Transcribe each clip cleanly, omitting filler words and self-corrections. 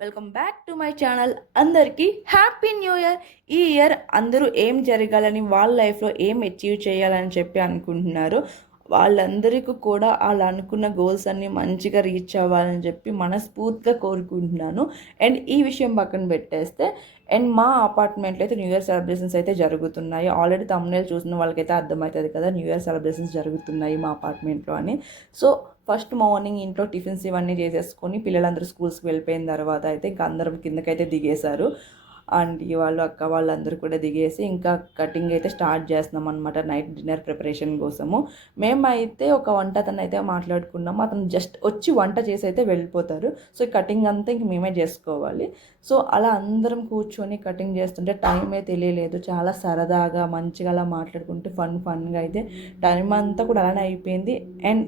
Welcome back to my channel. అందరికీ happy new year. ఈ year అందరూ ఏం జరగాలని, వాళ్ళ లైఫ్లో ఏం అచీవ్ చేయాలని చెప్పి అనుకుంటున్నారు. వాళ్ళందరికీ కూడా వాళ్ళు అనుకున్న గోల్స్ అన్నీ మంచిగా రీచ్ అవ్వాలని చెప్పి మనస్ఫూర్తిగా కోరుకుంటున్నాను. అండ్ ఈ విషయం పక్కన పెట్టేస్తే, అండ్ మా అపార్ట్మెంట్లో అయితే న్యూ ఇయర్ సెలబ్రేషన్స్ అయితే జరుగుతున్నాయి. ఆల్రెడీ తమ్మునేలు చూసిన వాళ్ళకైతే అర్థమవుతుంది కదా న్యూ ఇయర్ సెలబ్రేషన్స్ జరుగుతున్నాయి మా అపార్ట్మెంట్లో అని. సో ఫస్ట్ మార్నింగ్ ఇంట్లో టిఫిన్స్ ఇవన్నీ చేసేసుకొని పిల్లలందరూ స్కూల్స్కి వెళ్ళిపోయిన తర్వాత అయితే ఇంకా అందరం కిందకైతే దిగేశారు. ఆంటీ వాళ్ళు, అక్క వాళ్ళందరూ కూడా దిగేసి ఇంకా కటింగ్ అయితే స్టార్ట్ చేస్తున్నాం అనమాట, నైట్ డిన్నర్ ప్రిపరేషన్ కోసము. మేమైతే ఒక వంట అతను అయితే మాట్లాడుకున్నాము. అతను జస్ట్ వచ్చి వంట చేసి అయితే వెళ్ళిపోతారు. సో ఈ కటింగ్ అంతా ఇంక మేమే చేసుకోవాలి. సో అలా అందరం కూర్చొని కటింగ్ చేస్తుంటే టైమే తెలియలేదు. చాలా సరదాగా మంచిగా అలా మాట్లాడుకుంటూ ఫన్గా అయితే టైం అంతా కూడా అలానే అయిపోయింది. అండ్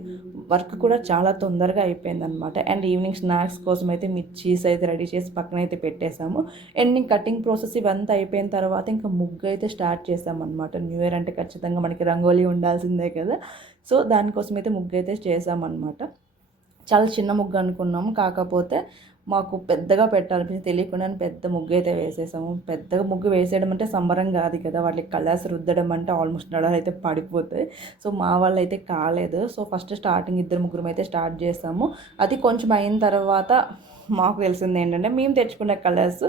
వర్క్ కూడా చాలా తొందరగా అయిపోయింది అనమాట. అండ్ ఈవినింగ్ స్నాక్స్ కోసం అయితే మిర్చీస్ అయితే రెడీ చేసి పక్కన అయితే పెట్టేశాము. అండ్ ఇంకా కటింగ్ ప్రాసెస్ ఇవంతా అయిపోయిన తర్వాత ఇంకా ముగ్గు అయితే స్టార్ట్ చేసామన్నమాట. న్యూ ఇయర్ అంటే ఖచ్చితంగా మనకి రంగోలీ ఉండాల్సిందే కదా. సో దానికోసం అయితే ముగ్గు అయితే చేసామన్నమాట. చాలా చిన్న ముగ్గు అనుకున్నాము, కాకపోతే మాకు పెద్దగా పెట్టాలనిపించి తెలియకుండా పెద్ద ముగ్గు అయితే వేసేసాము. పెద్దగా ముగ్గు వేసేయడం అంటే సంబరం కాదు కదా, వాటికి కలర్స్ రుద్దడం అంటే ఆల్మోస్ట్ నడలు అయితే పడిపోతాయి. సో మా వాళ్ళు అయితే కాలేదు. సో ఫస్ట్ స్టార్టింగ్ ఇద్దరు ముగ్గురు అయితే స్టార్ట్ చేసాము. అది కొంచెం అయిన తర్వాత మాకు తెలిసింది ఏంటంటే, మేము తెచ్చుకున్న కలర్స్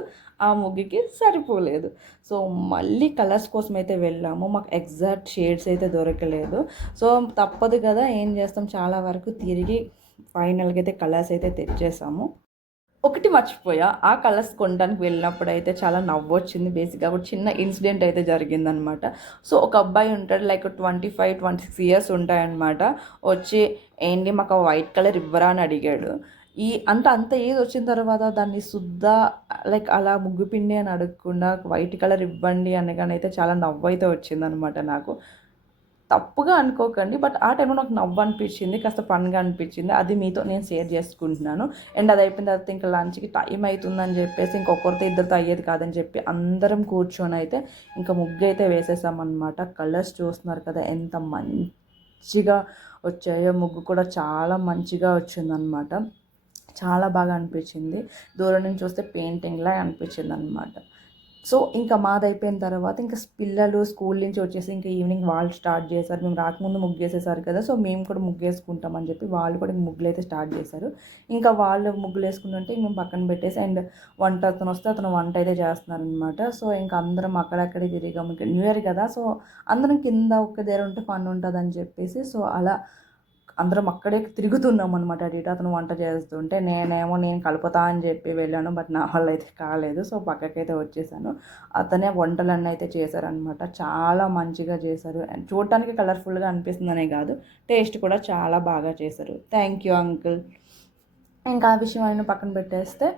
ఆ ముగ్గుకి సరిపోలేదు. సో మళ్ళీ కలర్స్ కోసం అయితే వెళ్ళాము. మాకు ఎగ్జాక్ట్ షేడ్స్ అయితే దొరకలేదు. సో తప్పదు కదా, ఏం చేస్తాం, చాలా వరకు తిరిగి ఫైనల్గా అయితే కలర్స్ అయితే తెచ్చేసాము. ఒకటి మర్చిపోయా, ఆ కలర్స్ కొనడానికి వెళ్ళినప్పుడు అయితే చాలా నవ్వు వచ్చింది. బేసిక్గా ఒక చిన్న ఇన్సిడెంట్ అయితే జరిగిందనమాట. సో ఒక అబ్బాయి ఉంటాడు, లైక్ 25-26 ఇయర్స్ ఉంటాయన్నమాట. వచ్చి ఏంటి మాకు వైట్ కలర్ ఇవ్వరా అని అడిగాడు. అంత ఏజ్ వచ్చిన తర్వాత దాన్ని శుద్ధ లైక్ అలా ముగ్గు పిండి అని అడగకుండా వైట్ కలర్ ఇవ్వండి అనగానైతే చాలా నవ్వు అయితే వచ్చిందనమాట నాకు. తప్పుగా అనుకోకండి, బట్ ఆ టైంలో నాకు నవ్వు అనిపించింది, కాస్త ఫన్గా అనిపించింది. అది మీతో నేను షేర్ చేసుకుంటున్నాను. అండ్ అది అయిపోయిన తర్వాత ఇంకా లంచ్కి టైం అవుతుందని చెప్పేసి ఇంకొకరితో ఇద్దరితో అయ్యేది కాదని చెప్పి అందరం కూర్చొని అయితే ఇంకా ముగ్గు అయితే వేసేసామన్నమాట. కలర్స్ చూస్తున్నారు కదా ఎంత మంచిగా వచ్చాయో. ముగ్గు కూడా చాలా మంచిగా వచ్చిందనమాట. చాలా బాగా అనిపించింది. దూరం నుంచి చూస్తే పెయింటింగ్లా అనిపించింది అనమాట. సో ఇంకా మాది అయిపోయిన తర్వాత ఇంకా పిల్లలు స్కూల్ నుంచి వచ్చేసి ఇంకా ఈవినింగ్ వాళ్ళు స్టార్ట్ చేశారు. మేము రాకముందు ముగ్గు వేసేసారు కదా, సో మేము కూడా ముగ్గు వేసుకుంటామని చెప్పి వాళ్ళు కూడా ముగ్గులు అయితే స్టార్ట్ చేశారు. ఇంకా వాళ్ళు ముగ్గులు వేసుకుంటుంటే మేము పక్కన పెట్టేసి, అండ్ వంట అతను వస్తే అతను వంట అయితే చేస్తున్నారనమాట. సో ఇంకా అందరం అక్కడక్కడే తిరిగాము. ఇంకా న్యూ ఇయర్ కదా, సో అందరం కింద ఒక్క దగ్గర ఉంటే ఫన్ ఉంటుందని చెప్పేసి సో అలా అందరం అక్కడే తిరుగుతున్నాం అనమాట. అటు అతను వంట చేస్తుంటే నేను కలుపుతా అని చెప్పి వెళ్ళాను, బట్ నా వల్ల అయితే కాలేదు. సో పక్కకైతే వచ్చేసాను. అతనే వంటలన్నీ అయితే చేశారనమాట. చాలా మంచిగా చేశారు. అండ్ చూడటానికి కలర్ఫుల్గా అనిపిస్తుందనే కాదు, టేస్ట్ కూడా చాలా బాగా చేశారు. Thank you uncle. ఇంకా ఆ విషయం ఆయన పక్కన పెట్టేస్తే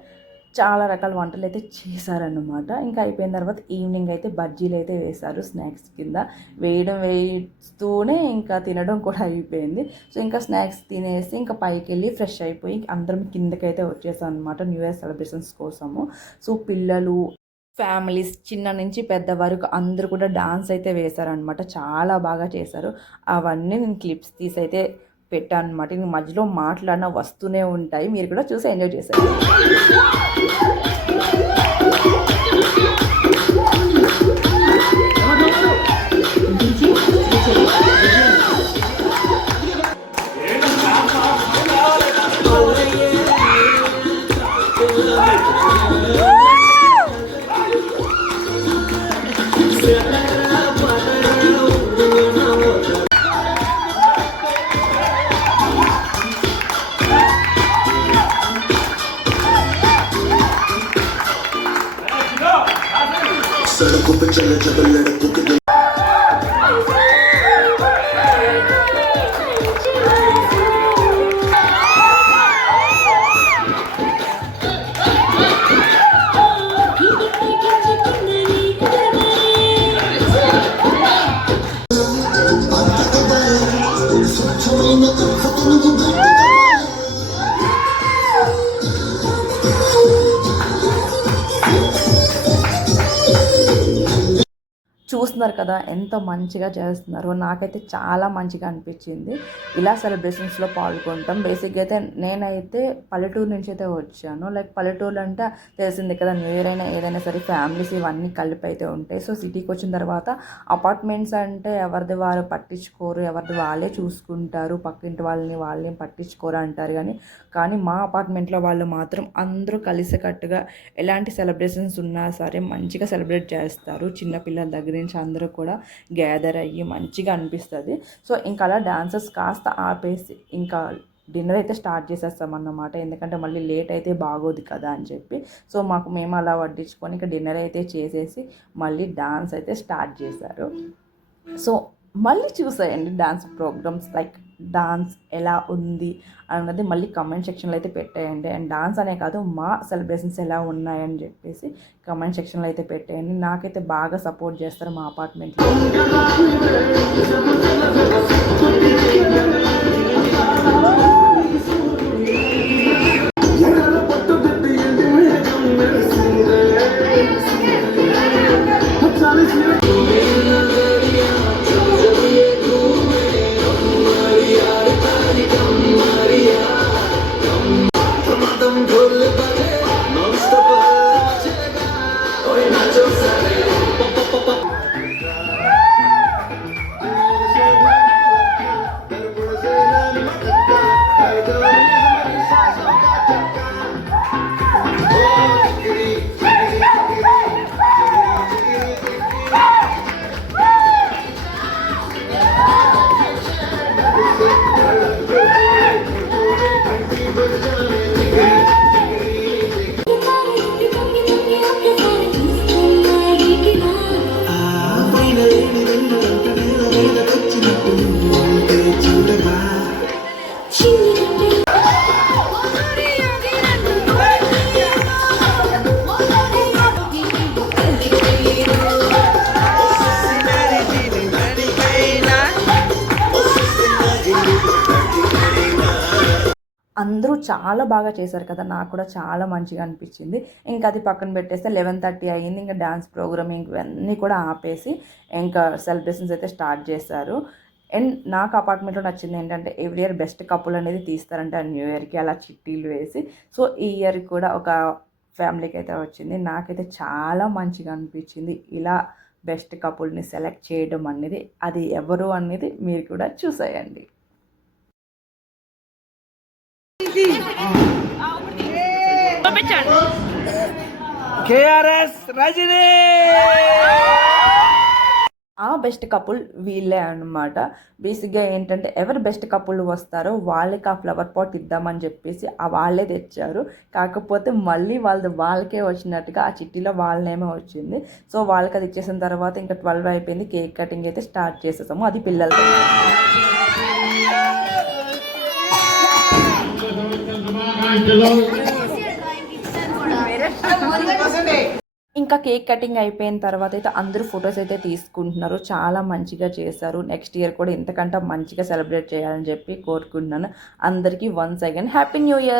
చాలా రకాల వంటలు అయితే చేశారన్నమాట. ఇంకా అయిపోయిన తర్వాత ఈవినింగ్ అయితే బజ్జీలు అయితే వేశారు స్నాక్స్ కింద. వేస్తూనే ఇంకా తినడం కూడా అయిపోయింది. సో ఇంకా స్నాక్స్ తినేసి ఇంకా పైకి వెళ్ళి ఫ్రెష్ అయిపోయి అందరం కిందకైతే వచ్చేసాం అనమాట న్యూ ఇయర్ సెలబ్రేషన్స్ కోసము. సో పిల్లలు, ఫ్యామిలీస్, చిన్న నుంచి పెద్ద వరకు అందరూ కూడా డాన్స్ అయితే వేశారనమాట. చాలా బాగా చేశారు. అవన్నీ నేను క్లిప్స్ తీసి అయితే పెట్టాను అనమాట. ఇంక మధ్యలో మాట్లాడిన వస్తూనే ఉంటాయి, మీరు కూడా చూసి ఎంజాయ్ చేశారు. सड़कों पे चले जब लड़कों के చూస్తున్నారు కదా ఎంత మంచిగా చేస్తున్నారో. నాకైతే చాలా మంచిగా అనిపించింది ఇలా సెలబ్రేషన్స్లో పాల్గొనటం. బేసిక్గా అయితే నేనైతే పల్లెటూరు నుంచి అయితే వచ్చాను. లైక్ పల్లెటూరు అంటే తెలిసింది కదా, న్యూ ఇయర్ అయినా ఏదైనా సరే ఫ్యామిలీస్ ఇవన్నీ కలిపి అయితే ఉంటాయి. సో సిటీకి వచ్చిన తర్వాత అపార్ట్మెంట్స్ అంటే ఎవరిది వారు పట్టించుకోరు, ఎవరిది వాళ్ళే చూసుకుంటారు, పక్కింటి వాళ్ళని వాళ్ళని పట్టించుకోరు అంటారు. కానీ మా అపార్ట్మెంట్లో వాళ్ళు మాత్రం అందరూ కలిసికట్టుగా ఎలాంటి సెలబ్రేషన్స్ ఉన్నా సరే మంచిగా సెలబ్రేట్ చేస్తారు. చిన్నపిల్లల దగ్గర నుంచి అందరూ కూడా గ్యాదర్ అయ్యి మంచిగా అనిపిస్తుంది. సో ఇంకా అలా డాన్సెస్ కాస్త ఆపేసి ఇంకా డిన్నర్ అయితే స్టార్ట్ చేసేస్తామన్నమాట. ఎందుకంటే మళ్ళీ లేట్ అయితే బాగోదు కదా అని చెప్పి. సో మేము అలా వడ్డించుకొని ఇంకా డిన్నర్ అయితే చేసేసి మళ్ళీ డాన్స్ అయితే స్టార్ట్ చేశారు. సో మళ్ళీ చూసేయండి డాన్స్ ప్రోగ్రామ్స్, లైక్ డాన్స్ ఎలా ఉంది అన్నది మళ్ళీ కమెంట్ సెక్షన్లో అయితే పెట్టేయండి. అండ్ డాన్స్ అనే కాదు, మా సెలబ్రేషన్స్ ఎలా ఉన్నాయని చెప్పేసి కమెంట్ సెక్షన్లో అయితే పెట్టేయండి. నాకైతే బాగా సపోర్ట్ చేస్తారు మా అపార్ట్మెంట్లో. అందరూ చాలా బాగా చేశారు కదా, నాకు కూడా చాలా మంచిగా అనిపించింది. ఇంకా అది పక్కన పెట్టేస్తే 11:30 అయ్యింది. ఇంకా డ్యాన్స్ ప్రోగ్రామింగ్ ఇవన్నీ కూడా ఆపేసి ఇంకా సెలబ్రేషన్స్ అయితే స్టార్ట్ చేశారు. అండ్ నాకు అపార్ట్మెంట్లో నచ్చింది ఏంటంటే ఎవ్రీ ఇయర్ బెస్ట్ కపుల్ అనేది తీస్తారంటే ఆ న్యూ ఇయర్కి అలా చిట్టీలు వేసి. సో ఈ ఇయర్ కూడా ఒక ఫ్యామిలీకి అయితే వచ్చింది. నాకైతే చాలా మంచిగా అనిపించింది ఇలా బెస్ట్ కపుల్ని సెలెక్ట్ చేయడం అనేది. అది ఎవరు అనేది మీరు కూడా చూసేయండి. కేఆర్ఎస్ రజనీ ఆ బెస్ట్ కపుల్ వీళ్ళే అనమాట. బేసిక్గా ఏంటంటే ఎవరు బెస్ట్ కపుల్ వస్తారో వాళ్ళకి ఆ ఫ్లవర్ పాట్ ఇద్దామని చెప్పేసి వాళ్ళే తెచ్చారు. కాకపోతే మళ్ళీ వాళ్ళకే వచ్చినట్టుగా ఆ చిట్టీలో వాళ్ళ నేమే వచ్చింది. సో వాళ్ళకి అది ఇచ్చేసిన తర్వాత ఇంకా 12 అయిపోయింది. కేక్ కటింగ్ అయితే స్టార్ట్ చేసేసాము. అది పిల్లలతో. ఇంకా కేక్ కటింగ్ అయిపోయిన తర్వాత అయితే అందరూ ఫొటోస్ అయితే తీసుకుంటున్నారు. చాలా మంచిగా చేశారు. నెక్స్ట్ ఇయర్ కూడా ఇంతకంటే మంచిగా సెలబ్రేట్ చేయాలని చెప్పి కోరుకుంటున్నాను. అందరికీ once again happy new year.